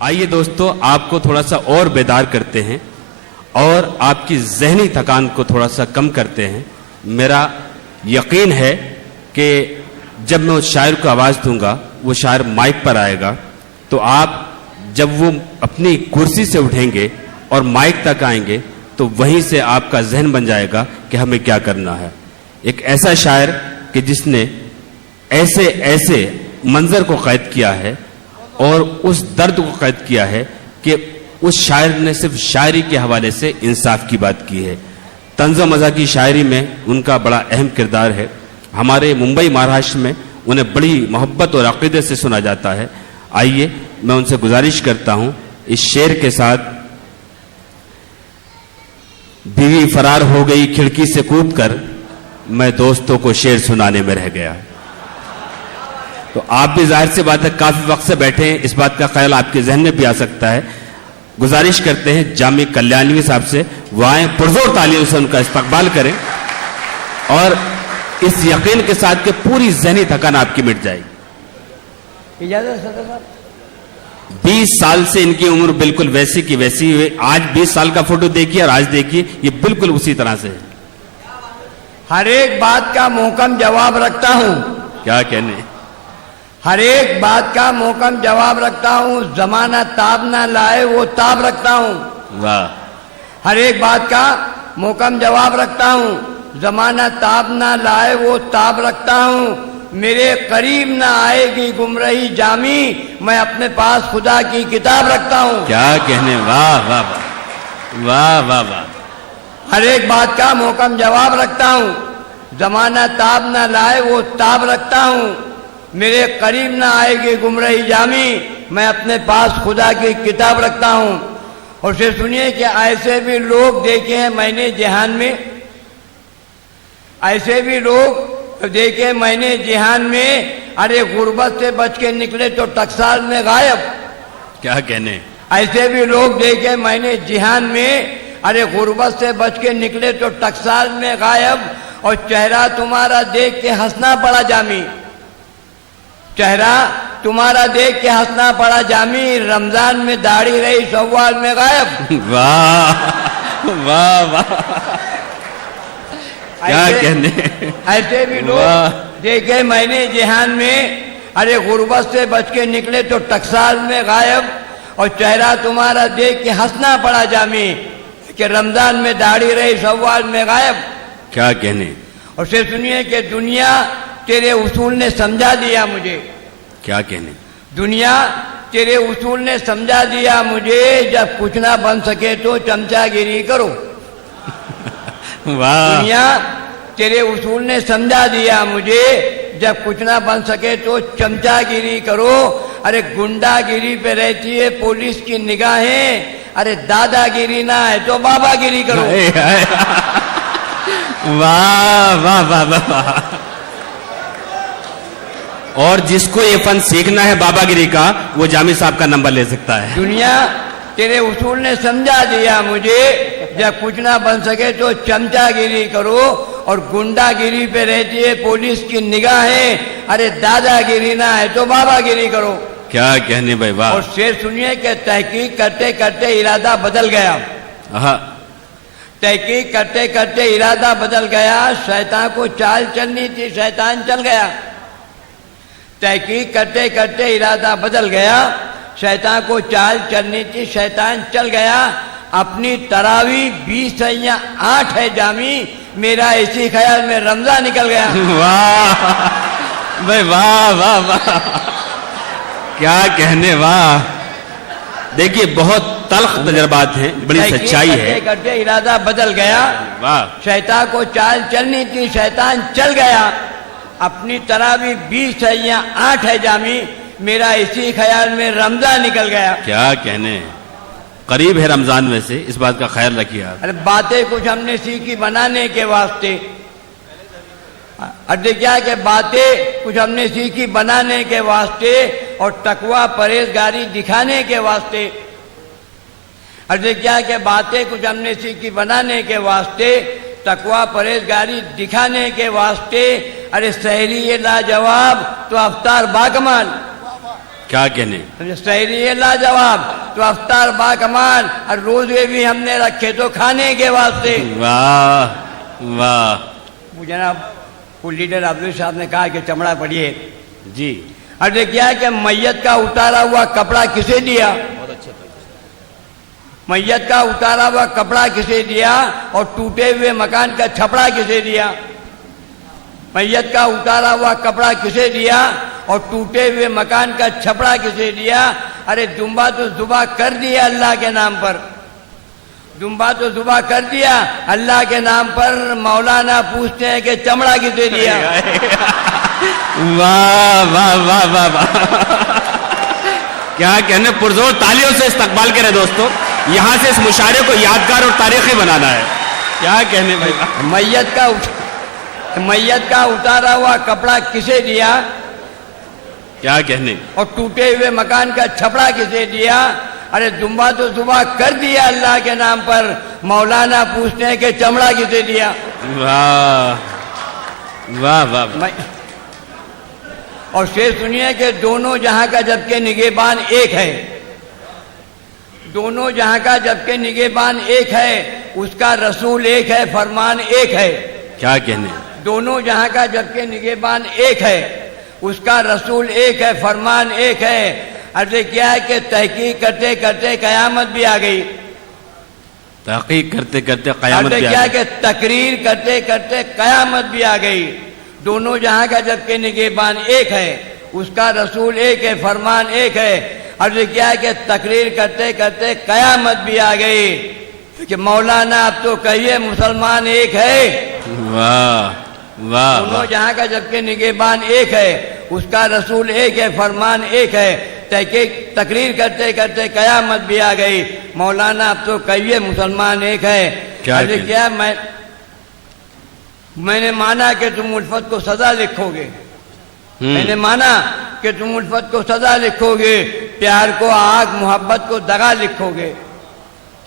آئیے دوستو آپ کو تھوڑا سا اور بیدار کرتے ہیں اور آپ کی ذہنی تھکان کو تھوڑا سا کم کرتے ہیں. میرا یقین ہے کہ جب میں اس شاعر کو آواز دوں گا وہ شاعر مائک پر آئے گا تو آپ جب وہ اپنی کرسی سے اٹھیں گے اور مائک تک آئیں گے تو وہیں سے آپ کا ذہن بن جائے گا کہ ہمیں کیا کرنا ہے. ایک ایسا شاعر کہ جس نے ایسے ایسے منظر کو قید کیا ہے اور اس درد کو قید کیا ہے کہ اس شاعر نے صرف شاعری کے حوالے سے انصاف کی بات کی ہے. طنز و مزاح کی شاعری میں ان کا بڑا اہم کردار ہے. ہمارے ممبئی مہاراشٹر میں انہیں بڑی محبت اور عقیدت سے سنا جاتا ہے. آئیے میں ان سے گزارش کرتا ہوں اس شعر کے ساتھ. بیوی فرار ہو گئی کھڑکی سے کود کر, میں دوستوں کو شعر سنانے میں رہ گیا. تو آپ بھی ظاہر سی بات ہے کافی وقت سے بیٹھے ہیں, اس بات کا خیال آپ کے ذہن میں بھی آ سکتا ہے. گزارش کرتے ہیں جامع کلیانوی صاحب سے وہ آئیں, پرزور تالیوں سے ان کا استقبال کریں اور اس یقین کے ساتھ کہ پوری ذہنی تھکان آپ کی مٹ جائے گی. اجازت صدر صاحب. 20 سال سے ان کی عمر بالکل ویسی کی ویسی ہوئی. آج 20 سال کا فوٹو دیکھیے اور آج دیکھیے یہ بالکل اسی طرح سے ہے. ہر ایک بات کا محکم جواب رکھتا ہوں. کیا کہنے, ہر ایک بات کا محکم جواب رکھتا ہوں. زمانہ تاب نہ لائے وہ تاب رکھتا ہوں. واہ. ہر ایک بات کا محکم جواب رکھتا ہوں. زمانہ تاب نہ لائے وہ تاب رکھتا ہوں. میرے قریب نہ آئے گی گمراہی جامی, میں اپنے پاس خدا کی کتاب رکھتا ہوں. کیا کہنے, واہ واہ واہ واہ واہ واہ. ہر ایک بات کا محکم جواب رکھتا ہوں. زمانہ تاب نہ لائے وہ تاب رکھتا ہوں. میرے قریب نہ آئے گی گمراہی جامی, میں اپنے پاس خدا کی کتاب رکھتا ہوں. اور پھر سنیے کہ ایسے بھی لوگ دیکھے ہیں میں نے جہان میں, ایسے بھی لوگ دیکھے میں نے جہان میں, ارے غربت سے بچ کے نکلے تو ٹکسال میں غائب. کیا کہنے, ایسے بھی لوگ دیکھے میں نے جہان میں, ارے غربت سے بچ کے نکلے تو ٹکسال میں غائب. اور چہرہ تمہارا دیکھ کے ہنسنا پڑا جامی, چہرہ تمہارا دیکھ کے ہنسنا پڑا جامی. رمضان میں داڑھی رہی شوال میں غائب. واہ واہ واہ. کیا کہنے, ایسے بھی لوگ دیکھے میں نے جہان میں, ارے غربت سے بچ کے نکلے تو ٹکسال میں غائب. اور چہرہ تمہارا دیکھ کے ہنسنا پڑا جامی کہ رمضان میں داڑھی رہی شوال میں غائب. کیا کہنے. اور پھر سنیے کہ دنیا تیرے اصول نے سمجھا دیا مجھے. کیا کہنے, دنیا تیرے اصول نے سمجھا دیا مجھے, جب کچھ نہ بن سکے تو چمچا گیری کرو. واہ. دنیا تیرے اصول نے سمجھا دیا مجھے, جب کچھ نہ بن سکے تو چمچا گیری کرو. ارے گنڈا گیری پہ رہتی ہے پولیس کی نگاہیں, ارے دادا گیری نہ ہے تو بابا گیری کرو. واہ واہ واہ واہ. اور جس کو یہ فن سیکھنا ہے بابا گیری کا وہ جامی صاحب کا نمبر لے سکتا ہے. دنیا تیرے اصول نے سمجھا دیا مجھے, جب کچھ نہ بن سکے تو چمچا گیری کرو. اور گنڈا گیری پہ رہتی ہے پولیس کی نگاہیں, ارے دادا گیری نہ ہے تو بابا گیری کرو. کیا کہنے بھائی, واہ. اور شعر سنیے کہ تحقیق کرتے کرتے ارادہ بدل گیا. تحقیق کرتے کرتے ارادہ بدل گیا. شیطان کو چال چلنی تھی شیطان چل گیا. تحقیق کرتے کرتے ارادہ بدل گیا. شیطان کو چال چلنی تھی شیطان چل گیا. اپنی تراوی 20 یا 8 ہے جامی, میرا اسی خیال میں رمضان نکل گیا. واہ بھائی, واہ واہ واہ. کیا کہنے, واہ. دیکھیے بہت تلخ تجربات ہیں, بڑی سچائی ہے. کرتے کرتے ارادہ بدل گیا. واہ. شیطان کو چال چلنی تھی شیطان چل گیا. اپنی تراوی 20 یا 8 ہے جامی, میرا اسی خیال میں رمضان نکل گیا. کیا کہنے, قریب ہے رمضان میں سے, اس بات کا خیال رکھیے آپ. ارے باتیں کچھ ہم نے سیکھی بنانے کے واسطے, ارے کیا کہ باتیں کچھ ہم نے سیکھی بنانے کے واسطے اور تقوی پرہیزگاری دکھانے کے واسطے. ارے کیا کہ باتیں کچھ ہم نے سیکھی بنانے کے واسطے, تقوی پرہیزگاری دکھانے کے واسطے. ارے سحری یہ لاجواب تو افطار باکمال. کیا کہنے. سحری ہے لاجواب تو افطار با کمال اور روزے بھی ہم نے رکھے تو کھانے کے واسطے. واہ واہ. وہ جناب وہ لیڈر عبدال صاحب نے کہا کہ چمڑا پڑھیے. جی ارے کیا ہے کہ میت کا اتارا ہوا کپڑا کسے دیا؟ میت کا اتارا ہوا کپڑا کسے دیا اور ٹوٹے ہوئے مکان کا چھپڑا کسے دیا؟ میت کا اتارا ہوا کپڑا کسے دیا اور ٹوٹے ہوئے مکان کا چھپڑا کسے دیا؟ ارے دمبا تو ذبح کر دیا اللہ کے نام پر. دمبا تو ذبح کر دیا اللہ کے نام پر. مولانا پوچھتے ہیں کہ چمڑا کسے دیا؟ واہ واہ واہ واہ واہ. کیا کہنے. پرزور تالیوں سے استقبال کرے دوستو. یہاں سے اس مشاعرے کو یادگار اور تاریخی بنانا ہے. کیا کہنے بھائی. میت کا اتارا ہوا کپڑا کسے دیا کیا کہنے. اور ٹوٹے ہوئے مکان کا چھپڑا کسے دیا؟ ارے دمبا تو ذبح کر دیا اللہ کے نام پر. مولانا پوچھتے ہیں کہ چمڑا کسے دیا؟ واہ واہ واہ. اور شعر سنیے کہ دونوں جہاں کا جبکہ نگہبان ایک ہے. دونوں جہاں کا جبکہ نگہبان ایک ہے اس کا رسول ایک ہے فرمان ایک ہے. کیا کہنے. دونوں جہاں کا جبکہ نگہبان ایک ہے اس کا رسول ایک ہے فرمان ایک ہے. عرض کیا ہے کہ تحقیق کرتے کرتے قیامت بھی آ گئی. تحقیق کرتے کرتے قیامت عرض بھی کیا آ ہے گئی. کہ تقریر کرتے کرتے قیامت بھی آ گئی. دونوں جہاں کا جبکہ نگہبان ایک ہے اس کا رسول ایک ہے فرمان ایک ہے. عرض کیا ہے کہ تقریر کرتے کرتے قیامت بھی آ گئی کہ مولانا اب تو کہیے مسلمان ایک ہے. واہ واہ دونوں واہ. جہاں کا جبکہ نگہبان ایک ہے اس کا رسول ایک ہے فرمان ایک ہے. تقریر کرتے کرتے قیامت بھی آ گئی. مولانا اب تو کہیے مسلمان ایک ہے. عرض کیا میں نے مانا کہ تم الفت کو سزا لکھو گے. میں نے مانا کہ تم الفت کو سزا لکھو گے. پیار کو آگ محبت کو دغا لکھو گے.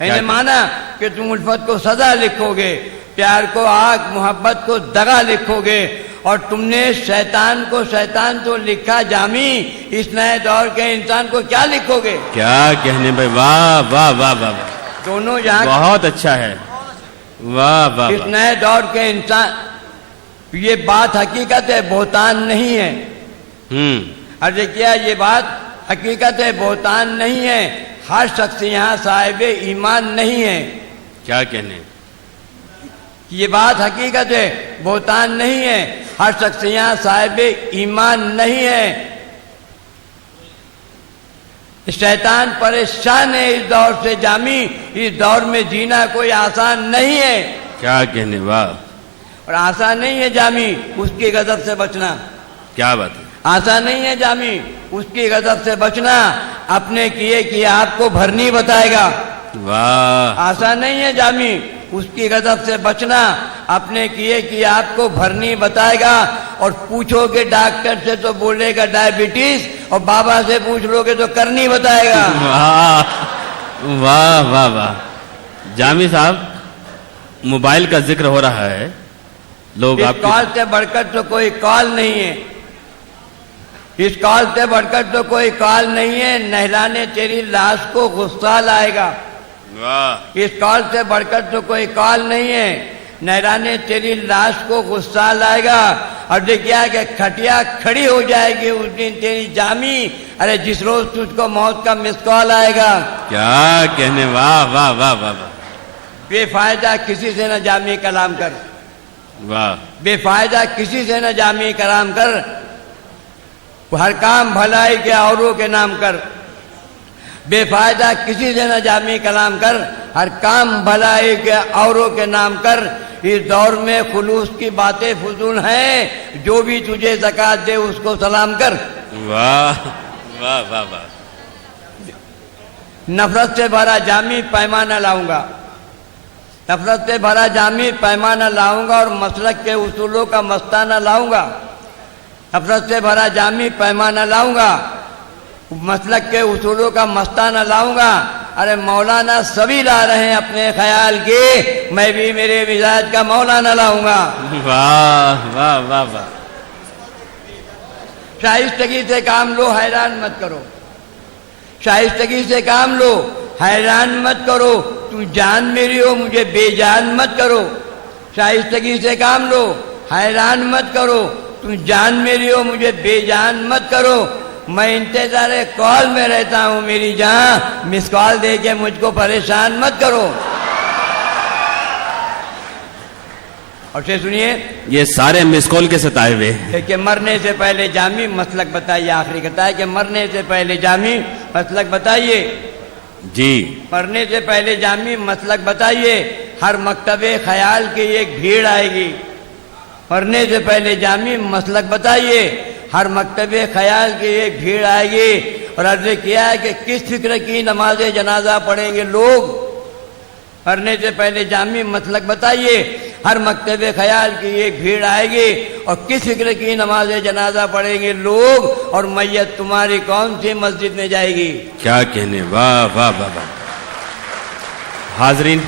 میں نے مانا کہ تم الفت کو سزا لکھو گے. پیار کو آگ محبت کو دغا لکھو گے. اور تم نے شیطان کو شیطان تو لکھا جامی. اس نئے دور کے انسان کو کیا لکھو گے. کیا کہنے بھائی. واہ واہ واہ واہ. دونوں جہاں بہت اچھا ہے. واہ واہ اس واہ. نئے دور کے انسان. یہ بات حقیقت ہے بہتان نہیں ہے. عرض کیا یہ بات حقیقت ہے بہتان نہیں ہے. ہر شخص یہاں صاحب ایمان نہیں ہے. کیا کہنے. یہ بات حقیقت ہے بہتان نہیں ہے. ہر شخص یہاں صاحب ایمان نہیں ہے. شیطان پریشان ہے اس دور سے جامی. اس دور میں جینا کوئی آسان نہیں ہے. کیا کہنے. واہ. اور آسان نہیں ہے جامی اس کی غضب سے بچنا. کیا بات ہے. آسان نہیں ہے جامی اس کی غضب سے بچنا. اپنے کیے کہ آپ کو بھرنی بتائے گا. واہ. آسان نہیں ہے جامی اس کی غضب سے بچنا. اپنے کیے کہ آپ کو بھرنی بتائے گا. اور پوچھو کہ ڈاکٹر سے تو بولے گا ڈائبٹیز اور بابا سے پوچھ لو گے تو کرنی بتائے گا. واہ واہ واہ واہ. جامی صاحب موبائل کا ذکر ہو رہا ہے. لوگ اس آپ کال سے بڑھ کر تو کوئی کال نہیں ہے. اس کال سے بڑھ کر تو کوئی کال نہیں ہے. نہلانے تیری لاش کو غصہ لائے گا. واہ. اس کال سے بڑھ کر تو کوئی کال نہیں ہے. نہلانے تیری لاش کو غصہ لائے گا. اور کیا کہ کھٹیا کھڑی ہو جائے گی اس دن تیری جامی. ارے جس روز تجھ کو موت کا مس کال آئے گا. کیا کہنے. واہ واہ واہ واہ واہ. بے فائدہ کسی سے نہ جامی کلام کر. واہ. بے فائدہ کسی سے نہ جامی کلام کر. ہر کام بھلائی کے اوروں کے نام کر. بے فائدہ کسی سے نہ جامی کلام کر. ہر کام بھلائی کے اوروں کے نام کر. اس دور میں خلوص کی باتیں فضول ہیں. جو بھی تجھے زکوٰۃ دے اس کو سلام کر. واہ واہ واہ واہ. نفرت سے بھرا جامی پیمانہ لاؤں گا. نفرت سے بھرا جامی پیمانہ لاؤں گا اور مسلک کے اصولوں کا مستانہ لاؤں گا. نفرت سے بھرا جامی پیمانہ لاؤں گا مسلک کے اصولوں کا مستانہ لاؤں گا. ارے مولانا سبھی لا رہے ہیں اپنے خیال کے. میں بھی میرے مزاج کا مولانا لاؤں گا. واہ واہ واہ واہ. شائستگی سے کام لو، حیران مت کرو، شائستگی سے کام لو، حیران مت کرو، تو جان میری ہو مجھے بے جان مت کرو، شائستگی سے کام لو، حیران مت کرو، تو جان میری ہو مجھے بے جان مت کرو، میں انتظار کال میں رہتا ہوں میری جان، مس کال دے کے مجھ کو پریشان مت کرو۔ اور سے سنیے، یہ سارے مس کال کے ستائے ہوئے ہیں۔ کہ مرنے سے پہلے جامی مسلک بتائیے، آخری کہتا ہے کہ مرنے سے پہلے جامی مسلک بتائیے، جی مرنے سے پہلے جامی مسلک بتائیے، ہر مکتب خیال کی ایک بھیڑ آئے گی، مرنے سے پہلے جامی مسلک بتائیے، ہر مکتب خیال کی ایک بھیڑ آئے گی، اور عرض کیا ہے کہ کس فکر کی نماز جنازہ پڑھیں گے لوگ، مرنے سے پہلے جامی مسلک بتائیے، ہر مکتب خیال کی ایک بھیڑ آئے گی، اور کس فکر کی نماز جنازہ پڑھیں گے لوگ، اور میت تمہاری کون سی مسجد میں جائے گی؟ کیا کہنے، واہ واہ واہ واہ۔ حاضرین،